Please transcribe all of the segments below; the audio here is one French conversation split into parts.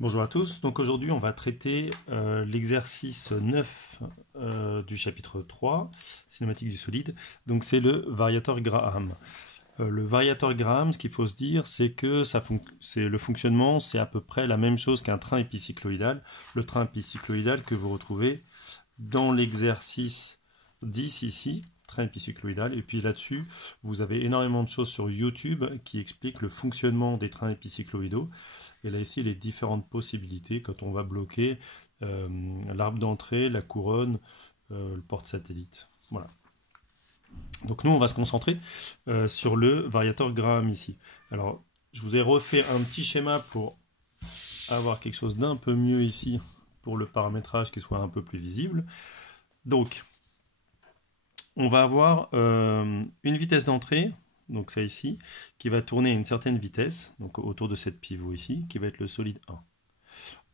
Bonjour à tous, donc aujourd'hui on va traiter l'exercice 9 du chapitre 3, cinématique du solide, donc c'est le variateur Graham. Le variateur Graham, ce qu'il faut se dire, c'est que le fonctionnement, c'est à peu près la même chose qu'un train épicycloïdal, le train épicycloïdal que vous retrouvez dans l'exercice 10 ici, train épicycloïdal, et puis là-dessus, vous avez énormément de choses sur YouTube qui expliquent le fonctionnement des trains épicycloïdaux. Et là ici, les différentes possibilités quand on va bloquer l'arbre d'entrée, la couronne, le porte-satellite. Voilà. Donc nous, on va se concentrer sur le variateur Graham ici. Alors, je vous ai refait un petit schéma pour avoir quelque chose d'un peu mieux ici pour le paramétrage qui soit un peu plus visible. Donc, on va avoir une vitesse d'entrée, donc ça ici, qui va tourner à une certaine vitesse, donc autour de cette pivot ici, qui va être le solide 1.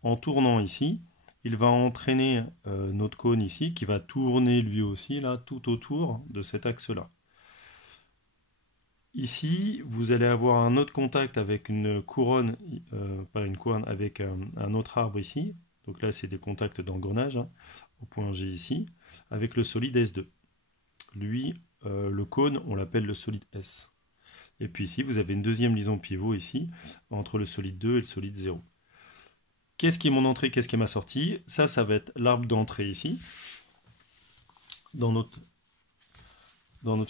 En tournant ici, il va entraîner notre cône ici, qui va tourner lui aussi, là, tout autour de cet axe-là. Ici, vous allez avoir un autre contact avec une couronne, pas une couronne, avec un autre arbre ici. Donc là, c'est des contacts d'engrenage, hein, au point G ici, avec le solide S2. Lui, le cône, on l'appelle le solide S. Et puis ici, vous avez une deuxième liaison pivot ici, entre le solide 2 et le solide 0. Qu'est-ce qui est mon entrée, qu'est-ce qui est ma sortie? Ça va être l'arbre d'entrée ici. Dans notre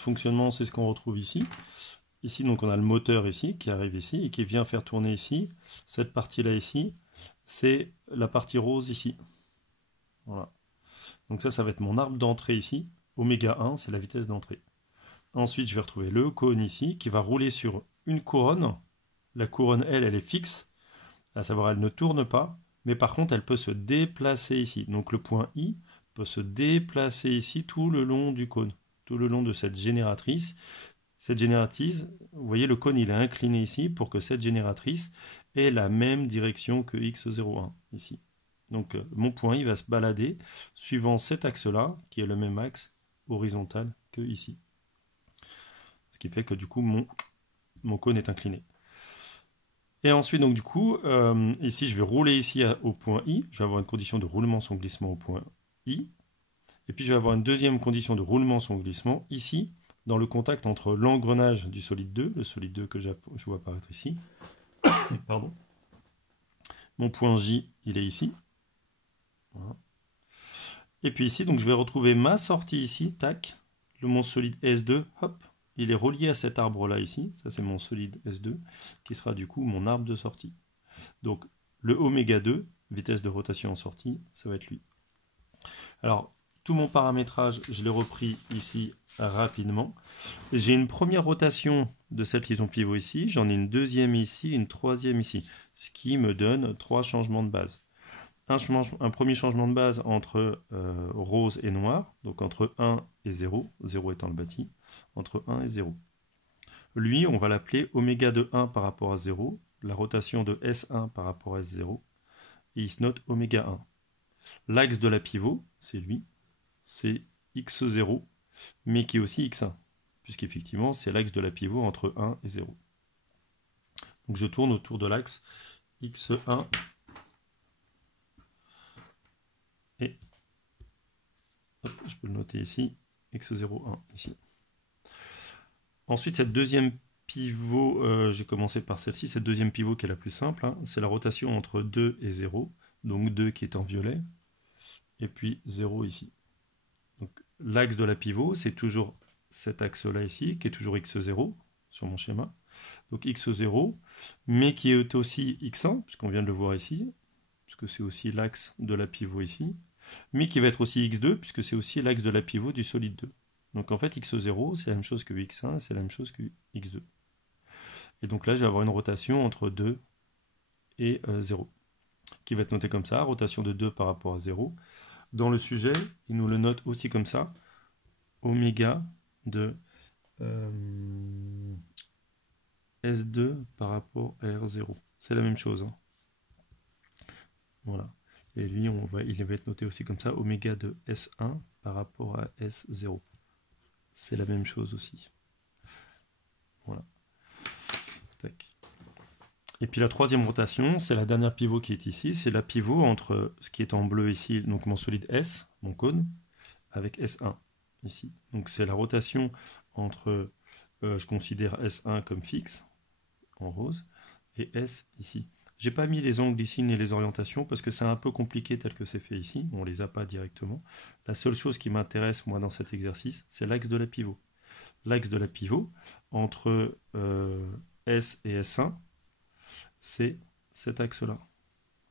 fonctionnement, c'est ce qu'on retrouve ici. Ici, donc, on a le moteur ici, qui arrive ici, et qui vient faire tourner ici. Cette partie-là ici, c'est la partie rose ici. Voilà. Donc ça va être mon arbre d'entrée ici. Oméga 1, c'est la vitesse d'entrée. Ensuite, je vais retrouver le cône ici, qui va rouler sur une couronne. La couronne, elle est fixe, à savoir, elle ne tourne pas, mais par contre, elle peut se déplacer ici. Donc le point I peut se déplacer ici tout le long du cône, tout le long de cette génératrice. Cette génératrice, vous voyez, le cône, il est incliné ici pour que cette génératrice ait la même direction que X01, ici. Donc mon point I va se balader suivant cet axe-là, qui est le même axe horizontal que ici. Ce qui fait que du coup, mon cône est incliné. Et ensuite, donc du coup, ici, je vais rouler ici au point I. Je vais avoir une condition de roulement sans glissement au point I. Et puis, je vais avoir une deuxième condition de roulement sans glissement ici, dans le contact entre l'engrenage du solide 2, le solide 2 que je vois apparaître ici. Pardon. Mon point J, il est ici. Voilà. Et puis ici, donc je vais retrouver ma sortie ici, tac. Mon solide S2, hop, il est relié à cet arbre-là ici. Ça, c'est mon solide S2, qui sera du coup mon arbre de sortie. Donc, le oméga 2, vitesse de rotation en sortie, ça va être lui. Alors, tout mon paramétrage, je l'ai repris ici rapidement. J'ai une première rotation de cette liaison pivot ici, j'en ai une deuxième ici, une troisième ici, ce qui me donne 3 changements de base. Un premier changement de base entre rose et noir, donc entre 1 et 0, 0 étant le bâti, entre 1 et 0. Lui, on va l'appeler oméga de 1 par rapport à 0, la rotation de S1 par rapport à S0, et il se note oméga 1. L'axe de la pivot, c'est lui, c'est X0, mais qui est aussi X1, puisqu'effectivement, c'est l'axe de la pivot entre 1 et 0. Donc je tourne autour de l'axe X1 et hop, je peux le noter ici, X01 ici. Ensuite, cette deuxième pivot, j'ai commencé par celle-ci, cette deuxième pivot qui est la plus simple, hein, c'est la rotation entre 2 et 0, donc 2 qui est en violet, et puis 0 ici. Donc l'axe de la pivot, c'est toujours cet axe-là ici, qui est toujours x0 sur mon schéma. Donc x0, mais qui est aussi x1, puisqu'on vient de le voir ici, puisque c'est aussi l'axe de la pivot ici, mais qui va être aussi x2, puisque c'est aussi l'axe de la pivot du solide 2. Donc en fait, x0, c'est la même chose que x1, c'est la même chose que x2. Et donc là, je vais avoir une rotation entre 2 et 0, qui va être notée comme ça, rotation de 2 par rapport à 0. Dans le sujet, il nous le note aussi comme ça, oméga de S2 par rapport à R0. C'est la même chose. Hein. Voilà. Et lui, il va être noté aussi comme ça, oméga de S1 par rapport à S0. C'est la même chose aussi. Voilà. Tac. Et puis la troisième rotation, c'est la dernière pivot qui est ici, c'est la pivot entre ce qui est en bleu ici, donc mon solide S, mon cône, avec S1 ici. Donc c'est la rotation entre, je considère S1 comme fixe, en rose, et S ici. J'ai pas mis les angles ici ni les orientations parce que c'est un peu compliqué tel que c'est fait ici, on les a pas directement. La seule chose qui m'intéresse moi dans cet exercice, c'est l'axe de la pivot. L'axe de la pivot entre S et S1, c'est cet axe-là,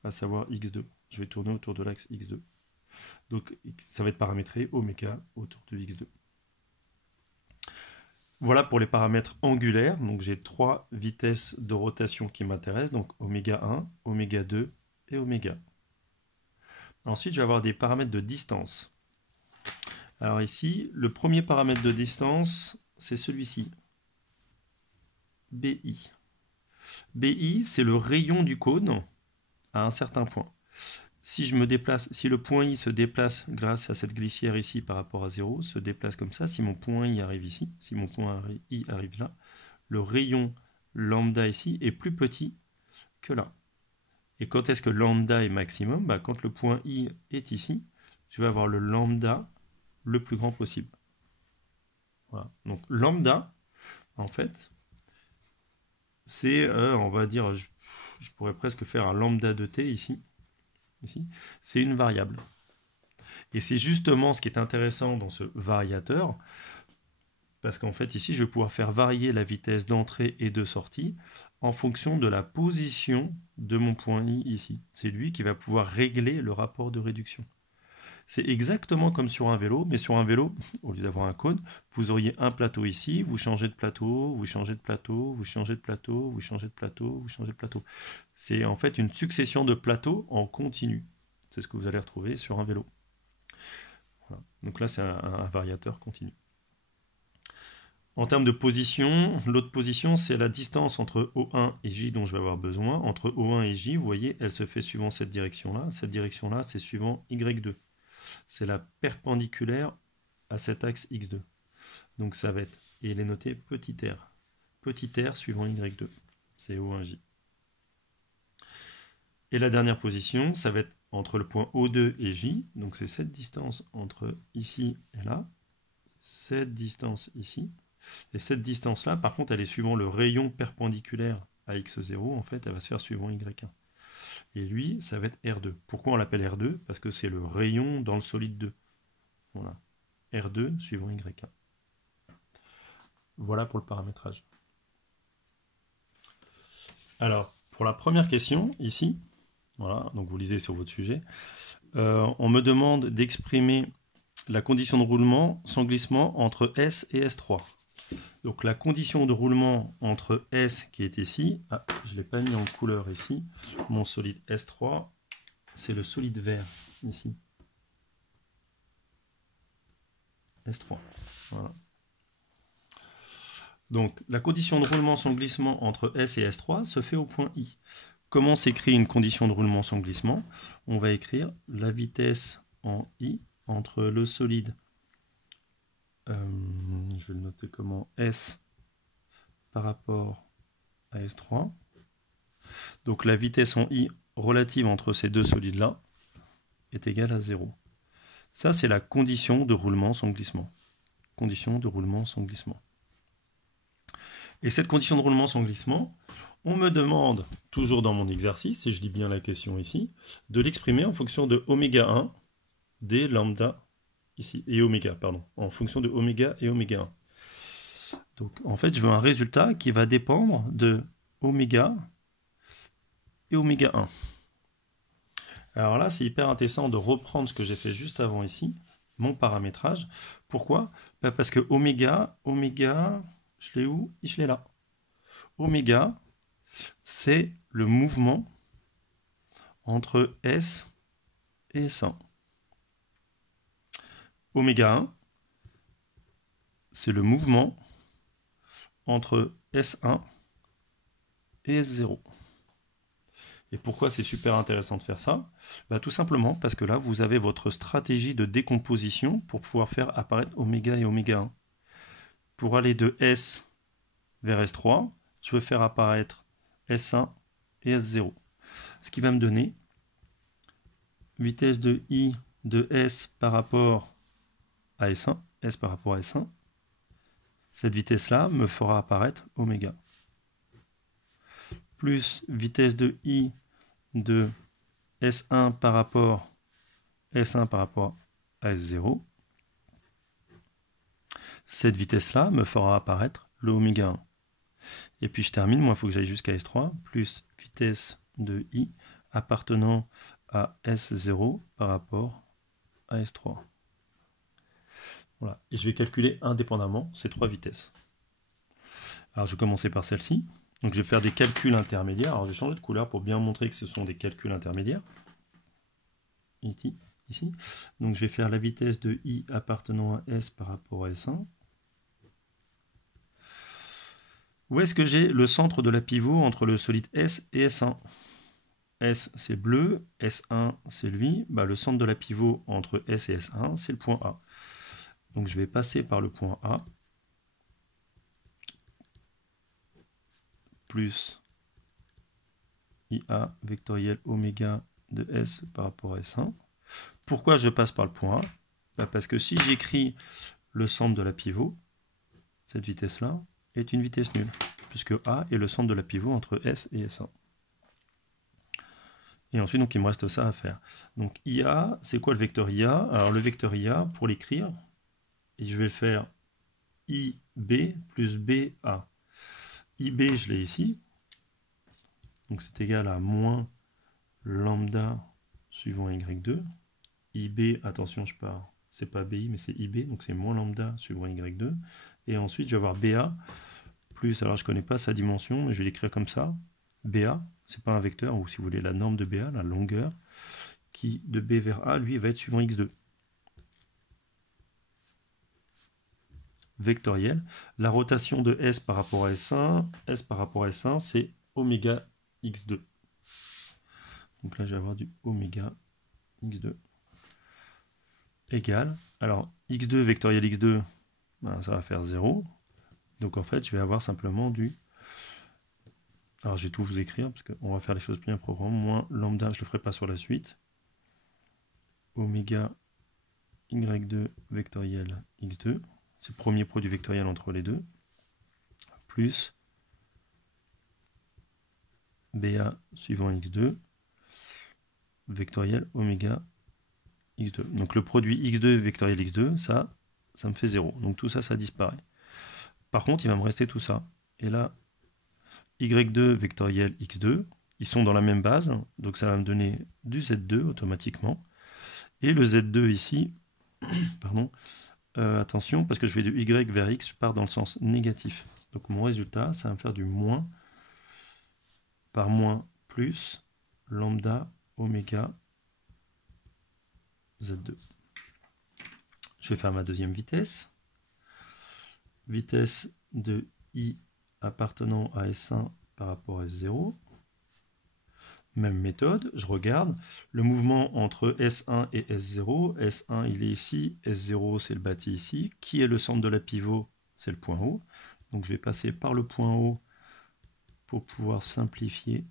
à savoir X2. Je vais tourner autour de l'axe X2. Donc ça va être paramétré oméga autour de X2. Voilà pour les paramètres angulaires. Donc j'ai 3 vitesses de rotation qui m'intéressent. Donc oméga 1, oméga 2 et oméga. Ensuite, je vais avoir des paramètres de distance. Alors ici, le premier paramètre de distance, c'est celui-ci. BI. BI, c'est le rayon du cône à un certain point. Si je me déplace, si le point I se déplace grâce à cette glissière ici par rapport à 0, se déplace comme ça, si mon point I arrive ici, si mon point I arrive là, le rayon lambda ici est plus petit que là. Et quand est-ce que lambda est maximum? Quand le point I est ici, je vais avoir le lambda le plus grand possible. Voilà. Donc lambda, en fait, c'est, on va dire, je pourrais presque faire un lambda de t ici, c'est une variable. Et c'est justement ce qui est intéressant dans ce variateur, parce qu'en fait ici je vais pouvoir faire varier la vitesse d'entrée et de sortie en fonction de la position de mon point I ici. C'est lui qui va pouvoir régler le rapport de réduction. C'est exactement comme sur un vélo, mais sur un vélo, au lieu d'avoir un cône, vous auriez un plateau ici, vous changez de plateau, vous changez de plateau, vous changez de plateau, vous changez de plateau, vous changez de plateau. C'est en fait une succession de plateaux en continu. C'est ce que vous allez retrouver sur un vélo. Voilà. Donc là, c'est un variateur continu. En termes de position, l'autre position, c'est la distance entre O1 et J dont je vais avoir besoin. Entre O1 et J, vous voyez, elle se fait suivant cette direction-là. Cette direction-là, c'est suivant Y2. C'est la perpendiculaire à cet axe X2. Donc ça va être, et il est noté petit r. Petit r suivant Y2. C'est O1J. Et la dernière position, ça va être entre le point O2 et J. Donc c'est cette distance entre ici et là. Cette distance ici. Et cette distance-là, par contre, elle est suivant le rayon perpendiculaire à x0. En fait, elle va se faire suivant y1. Et lui, ça va être R2. Pourquoi on l'appelle R2? Parce que c'est le rayon dans le solide 2. Voilà. R2 suivant Y1. Voilà pour le paramétrage. Alors, pour la première question, ici, voilà, donc vous lisez sur votre sujet, on me demande d'exprimer la condition de roulement sans glissement entre S et S3. Donc la condition de roulement entre S qui est ici, je ne l'ai pas mis en couleur ici, mon solide S3, c'est le solide vert ici. S3. Voilà. Donc la condition de roulement sans glissement entre S et S3 se fait au point I. Comment s'écrit une condition de roulement sans glissement? On va écrire la vitesse en I entre le solide, je vais le noter comment, S par rapport à S3. Donc la vitesse en I relative entre ces deux solides-là est égale à 0. Ça, c'est la condition de roulement sans glissement. Condition de roulement sans glissement. Et cette condition de roulement sans glissement, on me demande, toujours dans mon exercice, si je lis bien la question ici, de l'exprimer en fonction de oméga 1 d lambda ici, et oméga, pardon, en fonction de oméga et oméga 1. Donc en fait, je veux un résultat qui va dépendre de oméga et oméga 1. Alors là, c'est hyper intéressant de reprendre ce que j'ai fait juste avant ici, mon paramétrage. Pourquoi? Parce que oméga, je l'ai où? Je l'ai là. Oméga, c'est le mouvement entre S et S1. Oméga 1, c'est le mouvement entre S1 et S0. Et pourquoi c'est super intéressant de faire ça? Tout simplement parce que là, vous avez votre stratégie de décomposition pour pouvoir faire apparaître oméga et oméga 1. Pour aller de S vers S3, je veux faire apparaître S1 et S0. Ce qui va me donner vitesse de I de S par rapport à S1, S par rapport à S1. Cette vitesse-là me fera apparaître oméga. Plus vitesse de I de S1 par rapport à S0. Cette vitesse-là me fera apparaître le oméga 1. Et puis je termine, moi il faut que j'aille jusqu'à S3, plus vitesse de I appartenant à S0 par rapport à S3. Voilà. Et je vais calculer indépendamment ces trois vitesses. Alors je vais commencer par celle-ci. Donc je vais faire des calculs intermédiaires. Alors j'ai changé de couleur pour bien montrer que ce sont des calculs intermédiaires. Ici. Donc je vais faire la vitesse de I appartenant à S par rapport à S1. Où est-ce que j'ai le centre de la pivot entre le solide S et S1? S c'est bleu, S1 c'est lui. Bah, le centre de la pivot entre S et S1 c'est le point A. Donc je vais passer par le point A. Plus IA vectoriel oméga de S par rapport à S1. Pourquoi je passe par le point A? Bah parce que si j'écris le centre de la pivot, cette vitesse-là est une vitesse nulle, puisque A est le centre de la pivot entre S et S1. Et ensuite, donc, il me reste ça à faire. Donc IA, c'est quoi le vecteur IA? Alors le vecteur IA, pour l'écrire, je vais faire IB plus BA. IB, je l'ai ici. Donc c'est égal à moins lambda suivant Y2. IB, attention, je pars, c'est pas BI, mais c'est IB, donc c'est moins lambda suivant Y2. Et ensuite, je vais avoir BA plus, alors je connais pas sa dimension, mais je vais l'écrire comme ça. BA, c'est pas un vecteur, ou si vous voulez la norme de BA, la longueur, qui de B vers A, lui, va être suivant X2. Vectoriel. La rotation de S par rapport à S1, c'est oméga X2. Donc là, je vais avoir du oméga X2 égale, alors X2 vectoriel X2, ben, ça va faire 0. Donc en fait, je vais avoir simplement du... Alors je vais tout vous écrire, parce qu'on va faire les choses bien proprement. Moins lambda, je ne le ferai pas sur la suite. Oméga Y2 vectoriel X2. C'est le premier produit vectoriel entre les deux. Plus BA suivant X2 vectoriel oméga X2. Donc le produit X2 vectoriel X2, ça me fait 0. Donc tout ça, ça disparaît. Par contre, il va me rester tout ça. Et là, Y2 vectoriel X2, ils sont dans la même base, donc ça va me donner du Z2 automatiquement. Et le Z2 ici, pardon, attention, parce que je vais de Y vers X, je pars dans le sens négatif. Donc mon résultat, ça va me faire du moins par moins plus lambda oméga Z2. Je vais faire ma deuxième vitesse. Vitesse de I appartenant à S1 par rapport à S0. Même méthode, je regarde le mouvement entre S1 et S0. S1, il est ici, S0, c'est le bâti ici. Qui est le centre de la pivot? C'est le point O. Donc je vais passer par le point O pour pouvoir simplifier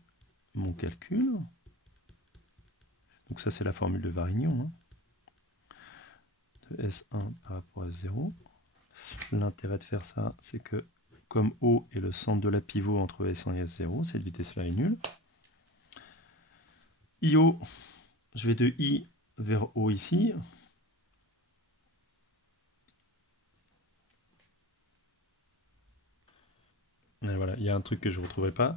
mon calcul. Donc ça, c'est la formule de Varignon. Hein. De S1 par rapport à S0. L'intérêt de faire ça, c'est que comme O est le centre de la pivot entre S1 et S0, cette vitesse-là est nulle. IO, je vais de I vers O ici. Et voilà, il y a un truc que je ne retrouverai pas.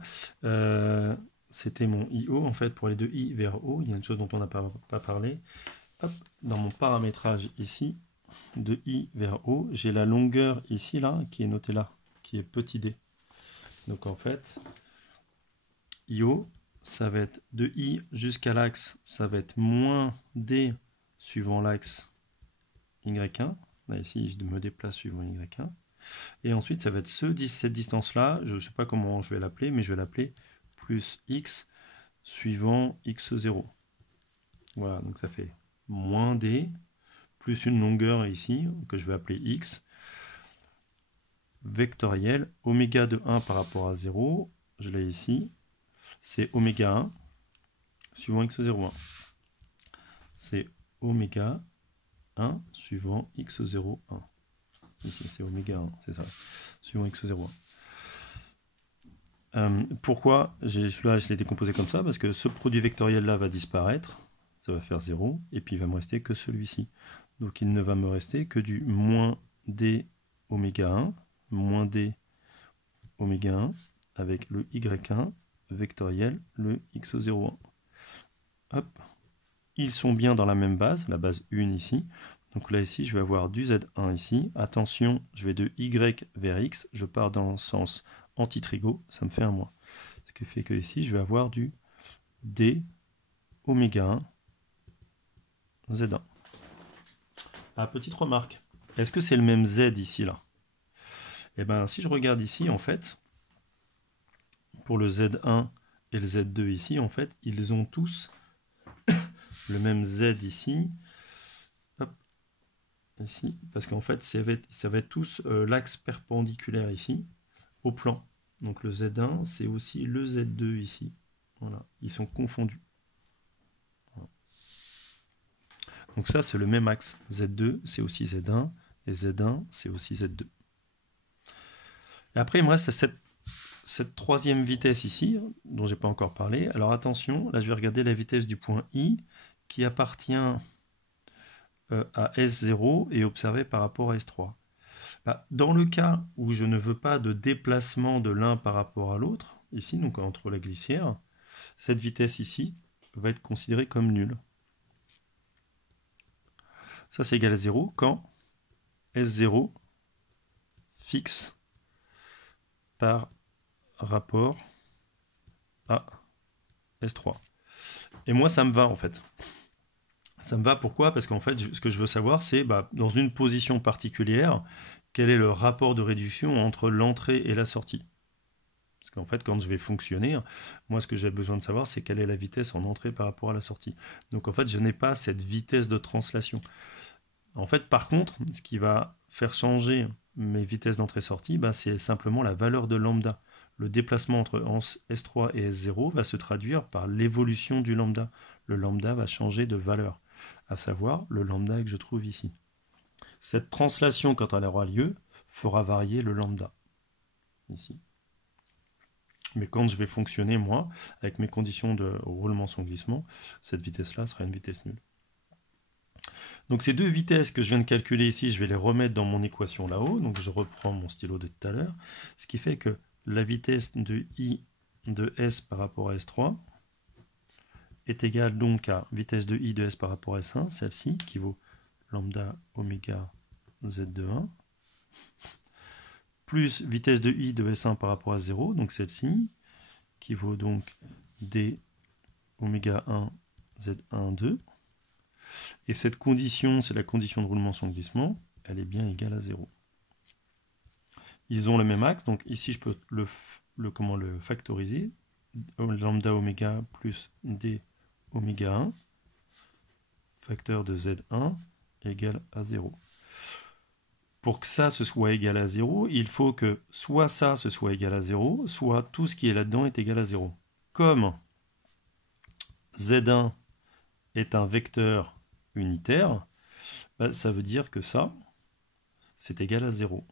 C'était mon IO, en fait, pour aller de I vers O. Il y a une chose dont on n'a pas parlé. Hop, dans mon paramétrage ici, de I vers O, j'ai la longueur ici, là, qui est notée là, qui est petit d. Donc en fait, IO, ça va être de I jusqu'à l'axe, ça va être moins D suivant l'axe Y1. Là, ici, je me déplace suivant Y1. Et ensuite, ça va être cette distance-là, je ne sais pas comment je vais l'appeler, mais je vais l'appeler plus X suivant X0. Voilà, donc ça fait moins D, plus une longueur ici, que je vais appeler X, vectoriel, oméga de 1 par rapport à 0, je l'ai ici, c'est oméga 1 suivant x01. C'est oméga 1 suivant x01. Ici, c'est oméga 1, c'est ça, suivant x01. Pourquoi celui-là, je l'ai décomposé comme ça? Parce que ce produit vectoriel-là va disparaître, ça va faire 0, et puis il va me rester que celui-ci. Donc il ne va me rester que du moins d oméga 1, moins d oméga 1, avec le y1 vectoriel, le x01. Hop. Ils sont bien dans la même base, la base 1 ici. Donc là, ici, je vais avoir du Z1 ici. Attention, je vais de Y vers X. Je pars dans le sens anti-trigo, ça me fait un moins. Ce qui fait que ici, je vais avoir du D oméga 1 Z1. Ah, petite remarque. Est-ce que c'est le même Z ici, là? Eh bien, si je regarde ici, en fait, pour le Z1 et le Z2 ici, en fait, ils ont tous le même Z ici. Hop. Ici, parce qu'en fait, ça va être tous l'axe perpendiculaire ici, au plan. Donc le Z1, c'est aussi le Z2 ici. Voilà, ils sont confondus. Voilà. Donc ça, c'est le même axe. Z2, c'est aussi Z1, et Z1, c'est aussi Z2. Et après, il me reste cette troisième vitesse ici, dont je n'ai pas encore parlé. Alors attention, là, je vais regarder la vitesse du point I, qui appartient à S0 et observé par rapport à S3. Dans le cas où je ne veux pas de déplacement de l'un par rapport à l'autre, ici, donc entre la glissière, cette vitesse ici va être considérée comme nulle. Ça, c'est égal à 0 quand S0 fixe par rapport à S3. Et moi, ça me va en fait. Ça me va, pourquoi? Parce qu'en fait, ce que je veux savoir, c'est dans une position particulière, quel est le rapport de réduction entre l'entrée et la sortie. Parce qu'en fait, quand je vais fonctionner, moi, ce que j'ai besoin de savoir, c'est quelle est la vitesse en entrée par rapport à la sortie. Donc, en fait, je n'ai pas cette vitesse de translation. En fait, par contre, ce qui va faire changer mes vitesses d'entrée-sortie, c'est simplement la valeur de lambda. Le déplacement entre S3 et S0 va se traduire par l'évolution du lambda. Le lambda va changer de valeur, à savoir le lambda que je trouve ici. Cette translation, quand elle aura lieu, fera varier le lambda, ici. Mais quand je vais fonctionner, moi, avec mes conditions de roulement sans glissement, cette vitesse-là sera une vitesse nulle. Donc ces deux vitesses que je viens de calculer ici, je vais les remettre dans mon équation là-haut. Donc je reprends mon stylo de tout à l'heure. Ce qui fait que la vitesse de I de S par rapport à S3 est égale donc à vitesse de I de S par rapport à S1, celle-ci, qui vaut lambda oméga Z de 1, plus vitesse de I de S1 par rapport à 0, donc celle-ci, qui vaut donc D oméga 1 Z1 2. Et cette condition, c'est la condition de roulement sans glissement, elle est bien égale à 0. Ils ont le même axe, donc ici je peux le factoriser. Lambda oméga plus D oméga 1, facteur de Z1 égale à 0. Pour que ça se soit égal à 0, il faut que soit ça se soit égal à 0, soit tout ce qui est là-dedans est égal à 0. Comme Z1 est un vecteur unitaire, ça veut dire que ça, c'est égal à 0.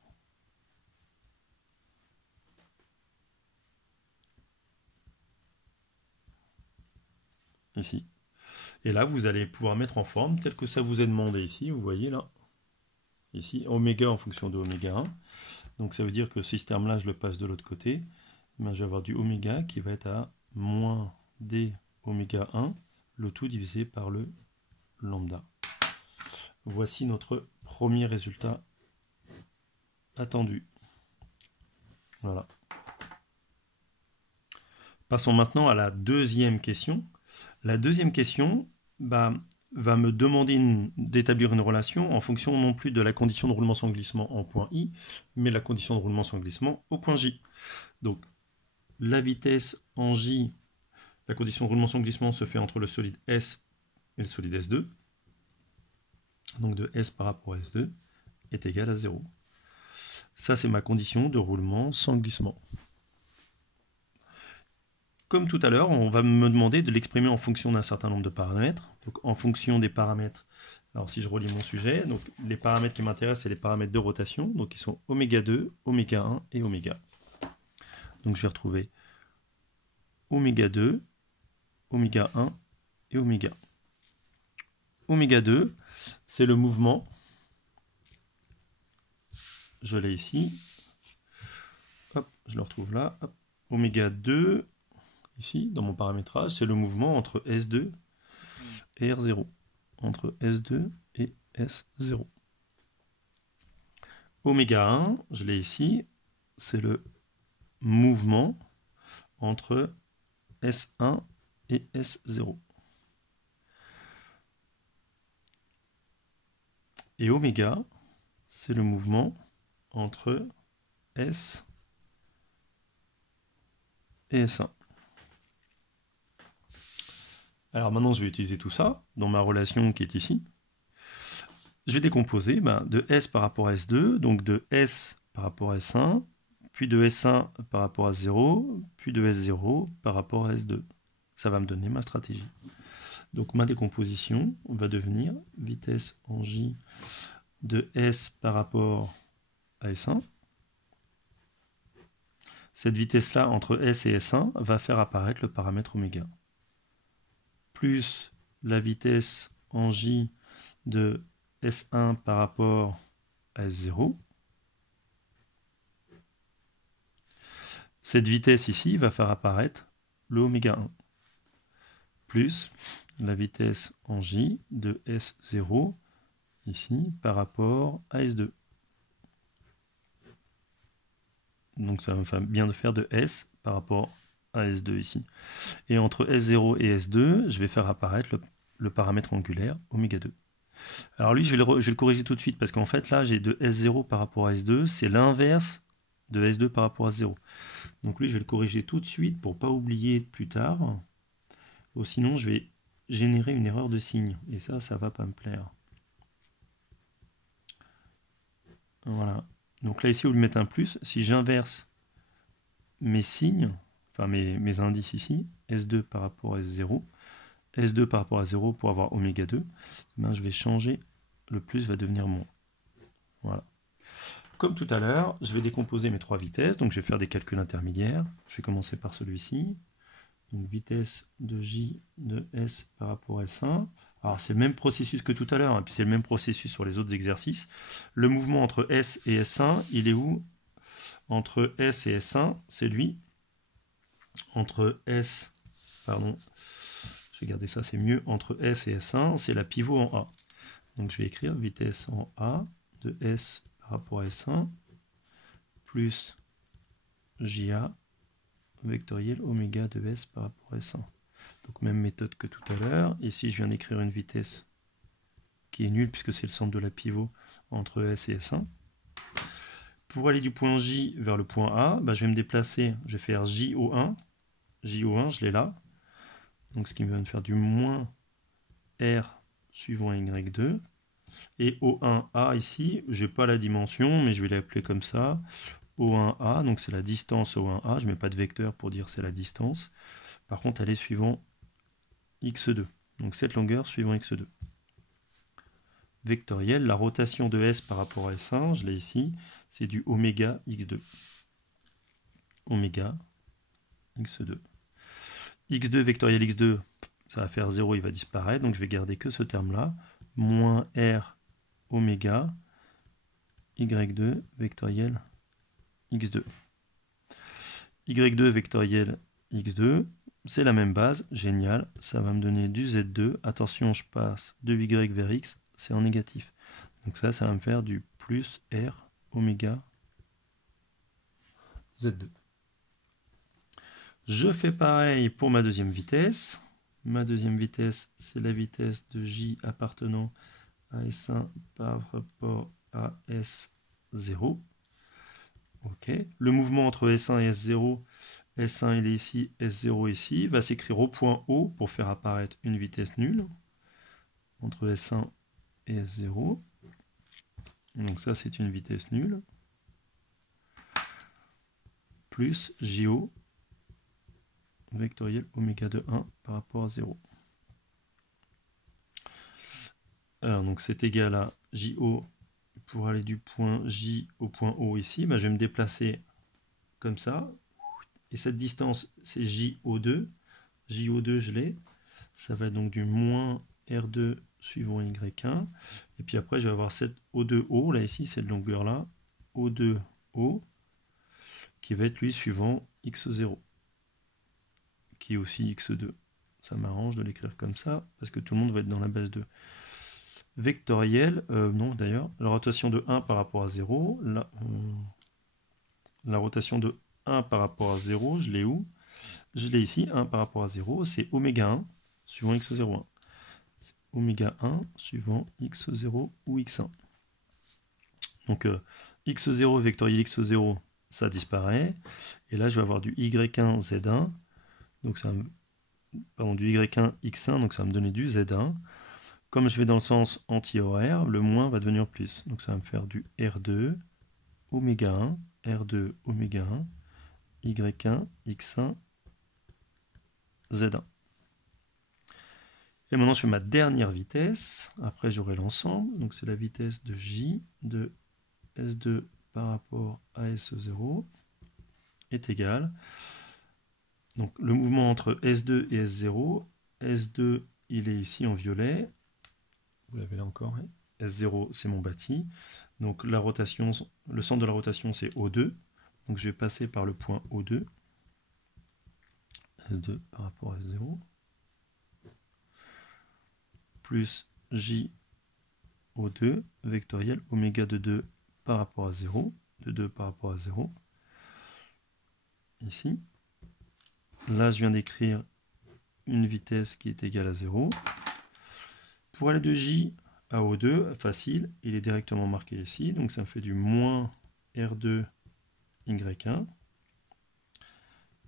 Ici. Et là, vous allez pouvoir mettre en forme, tel que ça vous est demandé ici, vous voyez là, ici, oméga en fonction de oméga 1. Donc ça veut dire que ce terme-là, je le passe de l'autre côté. Je vais avoir du oméga qui va être à moins d oméga 1, le tout divisé par le lambda. Voici notre premier résultat attendu. Voilà. Passons maintenant à la deuxième question. La deuxième question va me demander d'établir une relation en fonction non plus de la condition de roulement sans glissement en point I, mais la condition de roulement sans glissement au point J. Donc la vitesse en J, la condition de roulement sans glissement se fait entre le solide S et le solide S2. Donc de S par rapport à S2 est égal à 0. Ça, c'est ma condition de roulement sans glissement. comme tout à l'heure, on va me demander de l'exprimer en fonction d'un certain nombre de paramètres. Donc en fonction des paramètres, alors si je relis mon sujet, donc les paramètres qui m'intéressent, c'est les paramètres de rotation, donc ils sont oméga 2, oméga 1 et oméga. Donc je vais retrouver oméga 2, oméga 1 et oméga. Oméga 2, c'est le mouvement. Je l'ai ici. Hop, je le retrouve là. Hop. Oméga 2, ici, dans mon paramétrage, c'est le mouvement entre S2 et R0. Entre S2 et S0. Oméga 1, je l'ai ici, c'est le mouvement entre S1 et S0. Et oméga, c'est le mouvement entre S et S1. Alors maintenant, je vais utiliser tout ça dans ma relation qui est ici. Je vais décomposer de S par rapport à S2, donc de S par rapport à S1, puis de S1 par rapport à 0, puis de S0 par rapport à S2. Ça va me donner ma stratégie. Donc ma décomposition va devenir vitesse en J de S par rapport à S1. Cette vitesse-là, entre S et S1, va faire apparaître le paramètre oméga. Plus la vitesse en J de S1 par rapport à S0. Cette vitesse ici va faire apparaître le oméga 1. Plus la vitesse en J de S0 ici par rapport à S2. Donc ça va bien de faire de S par rapport à S2 ici. Et entre S0 et S2, je vais faire apparaître le paramètre angulaire oméga 2. Alors lui, je vais le corriger tout de suite, parce qu'en fait, là, j'ai de S0 par rapport à S2, c'est l'inverse de S2 par rapport à 0. Donc lui, je vais le corriger tout de suite pour ne pas oublier plus tard. Ou sinon, je vais générer une erreur de signe. Et ça ne va pas me plaire. Voilà. Donc là, ici, au lieu de mettre un plus, si j'inverse mes signes, enfin mes indices ici, S2 par rapport à S0, S2 par rapport à 0 pour avoir oméga 2, je vais changer, le plus va devenir moins. Voilà. Comme tout à l'heure, je vais décomposer mes trois vitesses, donc je vais faire des calculs intermédiaires. Je vais commencer par celui-ci. Donc vitesse de J de S par rapport à S1. Alors c'est le même processus que tout à l'heure, puis c'est le même processus sur les autres exercices. Le mouvement entre S et S1, il est où? Entre S et S1, c'est lui. Entre S, pardon, je vais garder ça, c'est mieux. Entre S et S1, c'est la pivot en A. Donc je vais écrire vitesse en A de S par rapport à S1 plus JA vectoriel oméga de S par rapport à S1. Donc même méthode que tout à l'heure. Ici je viens d'écrire une vitesse qui est nulle puisque c'est le centre de la pivot entre S et S1. Pour aller du point J vers le point A, je vais me déplacer, je vais faire JO1. JO1, je l'ai là. Donc ce qui va me faire du moins R suivant Y2. Et O1A ici, je n'ai pas la dimension, mais je vais l'appeler comme ça. O1A, donc c'est la distance O1A. Je ne mets pas de vecteur pour dire c'est la distance. Par contre, elle est suivant X2. Donc cette longueur suivant X2. Vectoriel, la rotation de S par rapport à S1, je l'ai ici, c'est du oméga X2. Oméga X2. X2 vectoriel X2, ça va faire 0, il va disparaître. Donc je vais garder que ce terme-là. Moins R oméga Y2 vectoriel X2. Y2 vectoriel X2, c'est la même base, génial, ça va me donner du Z2. Attention, je passe de Y vers X, c'est en négatif. Donc ça va me faire du plus R oméga Z2. Je fais pareil pour ma deuxième vitesse. Ma deuxième vitesse, c'est la vitesse de J appartenant à S1 par rapport à S0. Ok. Le mouvement entre S1 et S0, S1 il est ici, S0 ici, va s'écrire au point O pour faire apparaître une vitesse nulle entre S1 et S0. Donc ça c'est une vitesse nulle. Plus JO vectoriel oméga de 1 par rapport à 0. Alors, donc c'est égal à JO, pour aller du point J au point O ici, bah, je vais me déplacer comme ça. Et cette distance, c'est JO2. JO2, je l'ai. Ça va être donc du moins R2 suivant Y1. Et puis après, je vais avoir cette O2O, là ici, cette longueur-là, O2O, qui va être lui suivant X0, qui est aussi X2. Ça m'arrange de l'écrire comme ça, parce que tout le monde va être dans la base 2. Vectoriel, non d'ailleurs, la rotation de 1 par rapport à 0, la rotation de 1 par rapport à 0, je l'ai où? Je l'ai ici, 1 par rapport à 0, c'est oméga 1 suivant x01. Oméga 1 suivant x0 ou x1. Donc x0 vectoriel x0, ça disparaît. Et là, je vais avoir du y1 z1. Donc ça, pardon, du y1 x1, donc ça va me donner du z1. Comme je vais dans le sens anti-horaire, le moins va devenir plus. Donc ça va me faire du r2 oméga 1, r2 oméga 1, y1 x1 z1. Et maintenant, je fais ma dernière vitesse. Après, j'aurai l'ensemble. Donc, c'est la vitesse de J de S2 par rapport à S0 est égal. Donc, le mouvement entre S2 et S0. S2, il est ici en violet. Vous l'avez là encore. Hein. S0, c'est mon bâti. Donc, la rotation, le centre de la rotation, c'est O2. Donc, je vais passer par le point O2. S2 par rapport à S0. Plus J O2 vectoriel oméga de 2 par rapport à 0, de 2 par rapport à 0, ici. Là, je viens d'écrire une vitesse qui est égale à 0. Pour aller de J à O2, facile, il est directement marqué ici, donc ça me fait du moins R2 Y1.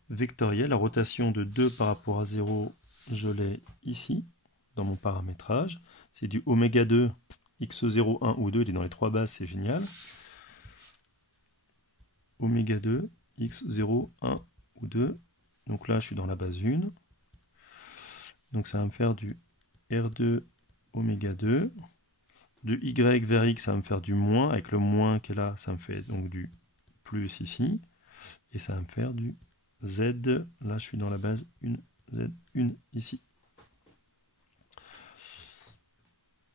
Vectoriel, la rotation de 2 par rapport à 0, je l'ai ici, dans mon paramétrage. C'est du oméga 2 x0, 1 ou 2, il est dans les trois bases, c'est génial. Oméga 2, x0, 1 ou 2. Donc là, je suis dans la base 1. Donc ça va me faire du R2 oméga 2. De Y vers X, ça va me faire du moins. Avec le moins qui est là, ça me fait donc du plus ici. Et ça va me faire du Z. Là, je suis dans la base 1, Z1 ici.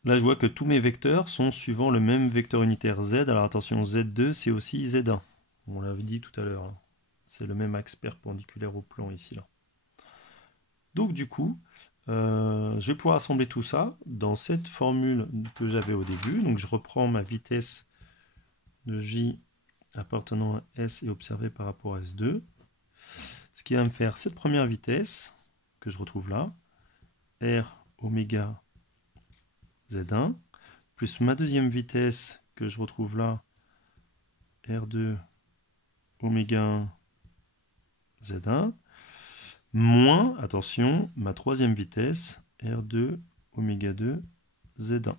Là, je vois que tous mes vecteurs sont suivant le même vecteur unitaire Z. Alors attention, Z2, c'est aussi Z1. On l'avait dit tout à l'heure. Hein. C'est le même axe perpendiculaire au plan ici. Là. Donc du coup, je vais pouvoir assembler tout ça dans cette formule que j'avais au début. Donc je reprends ma vitesse de J appartenant à S et observée par rapport à S2. Ce qui va me faire cette première vitesse que je retrouve là, R oméga Z1, plus ma deuxième vitesse que je retrouve là, R2 oméga 1 Z1, moins, attention, ma troisième vitesse, R2 oméga 2 Z1.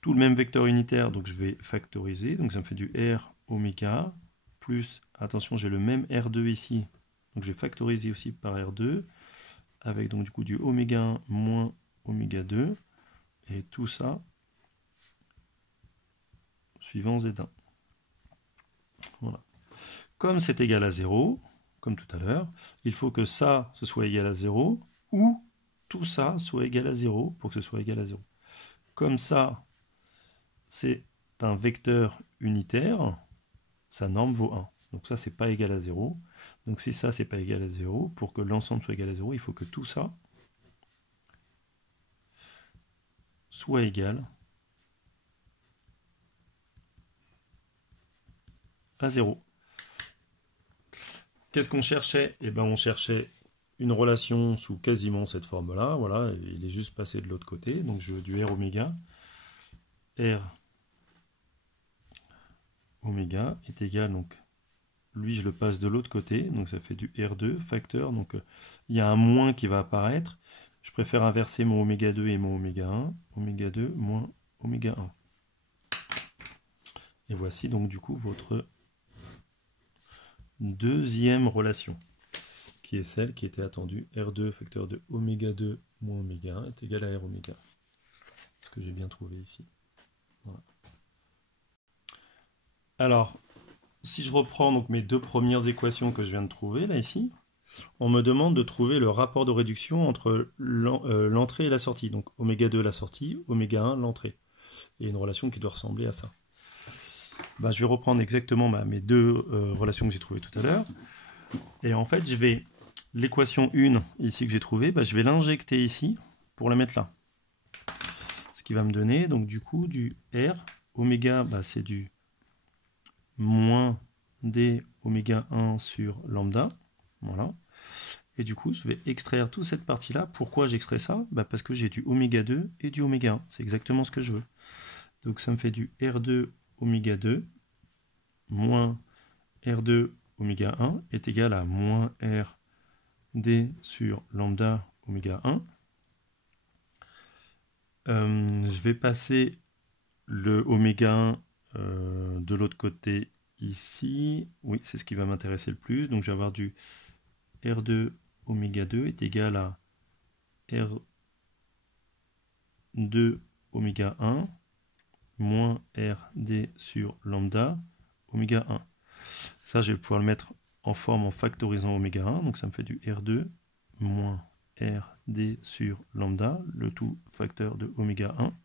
Tout le même vecteur unitaire, donc je vais factoriser, donc ça me fait du R oméga, plus, attention, j'ai le même R2 ici, donc je vais factoriser aussi par R2, avec donc du coup du oméga 1 moins oméga 2, et tout ça suivant Z1. Voilà. Comme c'est égal à 0, comme tout à l'heure, il faut que ça, ce soit égal à 0, ou tout ça soit égal à 0 pour que ce soit égal à 0. Comme ça, c'est un vecteur unitaire, sa norme vaut 1. Donc ça, c'est pas égal à 0. Donc si ça, c'est pas égal à 0, pour que l'ensemble soit égal à 0, il faut que tout ça soit égal à 0. Qu'est-ce qu'on cherchait? Eh bien, on cherchait une relation sous quasiment cette forme-là. Voilà, il est juste passé de l'autre côté. Donc, je veux du R oméga. R oméga est égal, donc, lui, je le passe de l'autre côté. Donc, ça fait du R2 facteur. Donc, il y a un moins qui va apparaître. Je préfère inverser mon oméga 2 et mon oméga 1. Oméga 2 moins oméga 1. Et voici donc, du coup, votre deuxième relation, qui est celle qui était attendue. R2 facteur de oméga 2 moins oméga 1 est égal à R oméga. Ce que j'ai bien trouvé ici. Voilà. Alors, si je reprends donc mes deux premières équations que je viens de trouver, là ici, on me demande de trouver le rapport de réduction entre l'entrée et la sortie. Donc oméga 2 la sortie, oméga 1 l'entrée. Et une relation qui doit ressembler à ça. Ben, je vais reprendre exactement mes deux relations que j'ai trouvées tout à l'heure. Et en fait, je vais l'équation 1 ici que j'ai trouvée, ben, je vais l'injecter ici pour la mettre là. Ce qui va me donner donc du coup du R. Oméga, ben, c'est du moins d oméga 1 sur lambda. Voilà. Et du coup, je vais extraire toute cette partie-là. Pourquoi j'extrais ça? Bah parce que j'ai du oméga 2 et du oméga 1. C'est exactement ce que je veux. Donc ça me fait du R2 oméga 2 moins R2 oméga 1 est égal à moins RD sur lambda oméga 1. Je vais passer le oméga 1 de l'autre côté ici. Oui, c'est ce qui va m'intéresser le plus. Donc je vais avoir du R2 oméga 2 est égal à R2 oméga 1 moins RD sur lambda oméga 1. Ça, je vais pouvoir le mettre en forme en factorisant oméga 1. Donc ça me fait du R2 moins RD sur lambda, le tout facteur de oméga 1.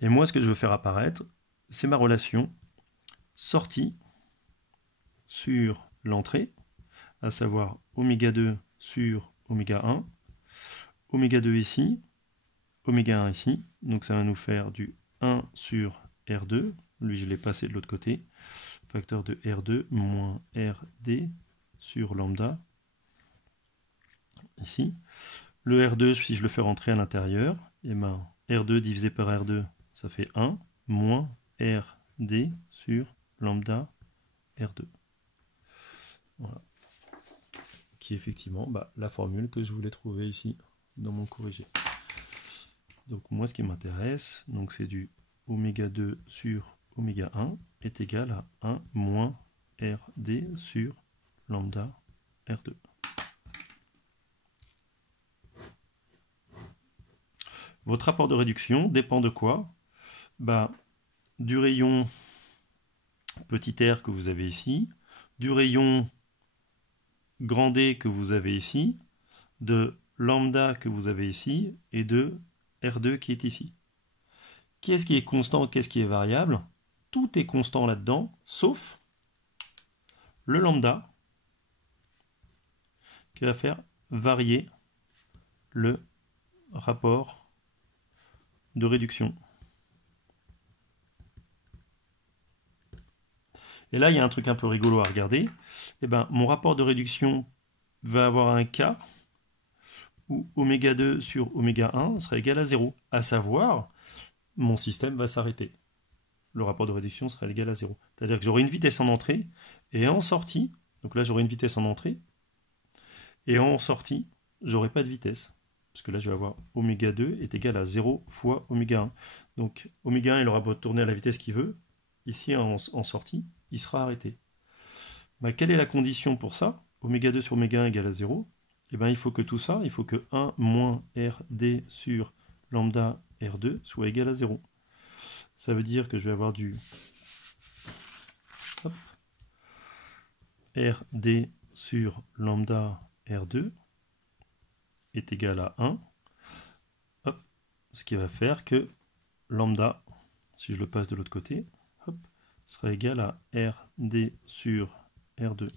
Et moi, ce que je veux faire apparaître, c'est ma relation sortie sur l'entrée, à savoir oméga 2 sur oméga 1, oméga 2 ici, oméga 1 ici, donc ça va nous faire du 1 sur R2, lui je l'ai passé de l'autre côté, facteur de R2 moins RD sur lambda, ici. Le R2, si je le fais rentrer à l'intérieur, et ben R2 divisé par R2, ça fait 1, moins RD sur lambda R2. Voilà. Qui est effectivement la formule que je voulais trouver ici dans mon corrigé. Donc moi ce qui m'intéresse, c'est du oméga 2 sur oméga 1 est égal à 1 moins RD sur lambda R2. Votre rapport de réduction dépend de quoi? Du rayon petit r que vous avez ici, du rayon grand D que vous avez ici, de lambda que vous avez ici, et de R2 qui est ici. Qu'est-ce qui est constant, qu'est-ce qui est variable? Tout est constant là-dedans, sauf le lambda, qui va faire varier le rapport de réduction. Et là, il y a un truc un peu rigolo à regarder. Mon rapport de réduction va avoir un cas où oméga 2 sur oméga 1 sera égal à 0. À savoir, mon système va s'arrêter. Le rapport de réduction sera égal à 0. C'est-à-dire que j'aurai une vitesse en entrée et en sortie. Donc là, j'aurai une vitesse en entrée. Et en sortie, j'aurai pas de vitesse. Parce que là, je vais avoir oméga 2 est égal à 0 fois oméga 1. Donc oméga 1, il aura beau tourner à la vitesse qu'il veut. Ici, en sortie, il sera arrêté. Quelle est la condition pour ça? Oméga 2 sur oméga 1 égale à 0. Il faut que tout ça, il faut que 1 moins RD sur lambda R2 soit égal à 0. Ça veut dire que je vais avoir du RD sur lambda R2 est égal à 1. Ce qui va faire que lambda, si je le passe de l'autre côté, sera égal à RD sur R2.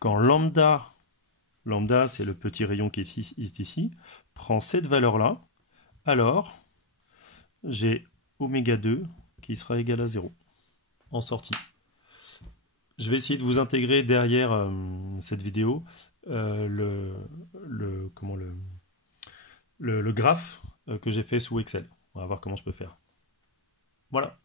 Quand lambda c'est le petit rayon qui est ici, prend cette valeur-là, alors j'ai oméga 2 qui sera égal à 0 en sortie. Je vais essayer de vous intégrer derrière cette vidéo le graphe que j'ai fait sous Excel. On va voir comment je peux faire. Voilà.